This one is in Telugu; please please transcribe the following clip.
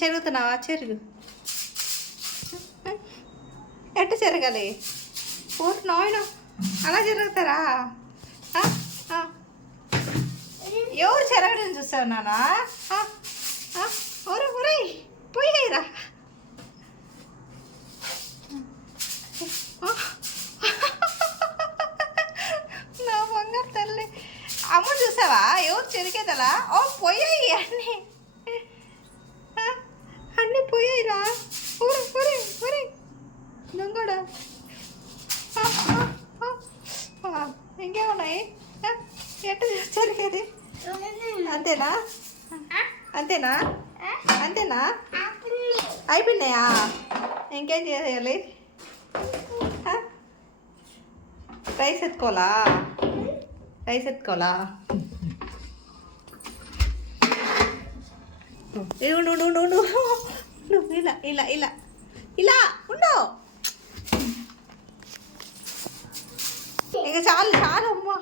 చెరుగుతున్నావా? చెరుగు. ఎట్ట చెరగాలి? ఊరు నాయన అలా జరుగుతారా? ఎవరు చెరగడం చూస్తావు నానా? ఊరు ఊరై పోయిరా. నా బంగారు తల్లి, అమ్మ చూసావా ఎవరు చెరిగేదలా? ఓ పోయాయి అన్నీ, అన్నీ పోయాయిరా. ఊరు ఊరే ఊరే దొంగడా. ఇంకేమున్నాయి? ఎట్ట జరిగేది? అంతేనా? అంతేనా? అంతేనా? అయిపోయినాయా? ఇంకేం చేయాలి? రైస్ ఎత్తుకోవాలా? రైస్ ఎత్తుకోవాలా? ఉండు ఉండు ఉండు ఉండు. ఇలా ఇలా ఇలా ఇలా ఉండు. ఇక చాలు చాలు అమ్మా.